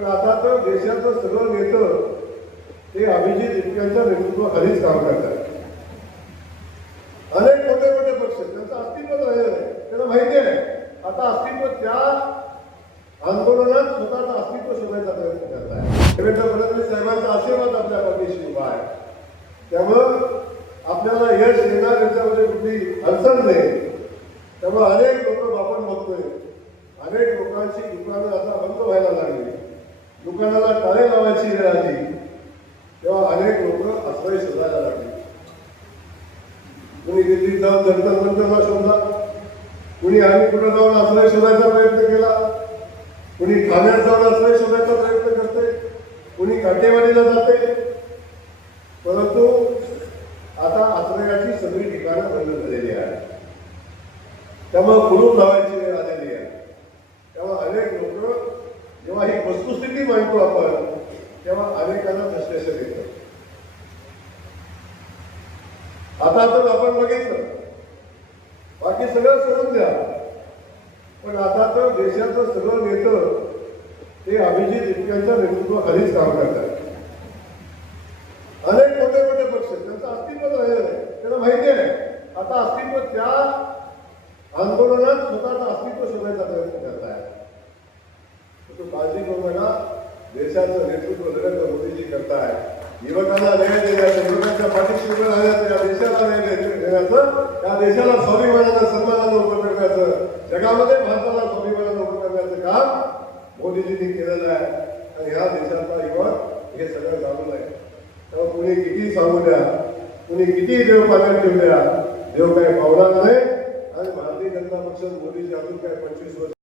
पण आता तर देशाचं सगळं नेतं ते अभिजित इटकेंच्या नेतृत्वाखालीच काम करतात. अनेक मोठे मोठे पक्ष त्यांचं अस्तित्व राहिलं नाही, त्यांना माहिती आहे आता अस्तित्व त्या आंदोलनात स्वतःचं अस्तित्व शोधायचा प्रयत्न करत आहे. देवेंद्र फडणवीस साहेबांचा आशीर्वाद आपल्या पाठीशी उभा आहे, त्यामुळं आपल्याला यश येणार याच्यामध्ये कुठली अडचण नाही. त्यामुळे अनेक लोक आपण बघतोय, अनेक लोकांची दुकानं आता बंद व्हायला लागली, दुकानाला टाळे लावायची वेळ आली, तेव्हा अनेक लोक आश्रय शोधायला लागले. कुणी दिल्लीत जाऊन जंतर मंतरला शोधला, कुणी आणि कुठं जाऊन आश्रय शोधायचा प्रयत्न केला, कुणी ठाण्यात जाऊन आश्रय शोधायचा प्रयत्न करते, कुणी काटेवाडीला जाते. परंतु आता आश्रयाची सगळी ठिकाणं बंद झालेली आहे, त्यामुळे कुलूप लावायची वेळ आलेली आहे. तेव्हा अनेक लोक जेव्हा ही वस्तुस्थिती मांडतो आपण, तेव्हा अनेकांना फ्रस्ट्रेशन येतं. आता तर आपण बघितलं, बाकी सगळं सोडून द्या, पण आता तर देशाचं सगळं नेतं ते अभिजित इटकेंच्या नेतृत्वाखालीच काम करतात. अनेक मोठे मोठे पक्ष त्यांचं अस्तित्व राहिलं नाही, त्यांना माहिती आहे आता अस्तित्व त्या आंदोलनात स्वतःचं अस्तित्व शोधायचा प्रयत्न करत आहे. तो काळजी करू नका, देशाचं नेतृत्व नरेंद्र मोदीजी करताय. युवकांना न्याय देण्याचं, युवकांच्या पाठीशी उभं राहण्याचं, या देशाला न्याय देण्याचं, या देशाला स्वाभिमानानं सन्मानानं उभं करण्याचं, जगामध्ये भारताला स्वाभिमानानं उभं करण्याचं काम मोदीजींनी केलेलं आहे. आणि ह्या देशाचा युवक हे सगळं जाणून आहे. तेव्हा कुणी किती सांगू द्या, कुणी किती देव पाण्यात ठेवू द्या, देव काही पावणार नाही. आणि भारतीय जनता पक्ष मोदीजी अजून काय 25 वर्ष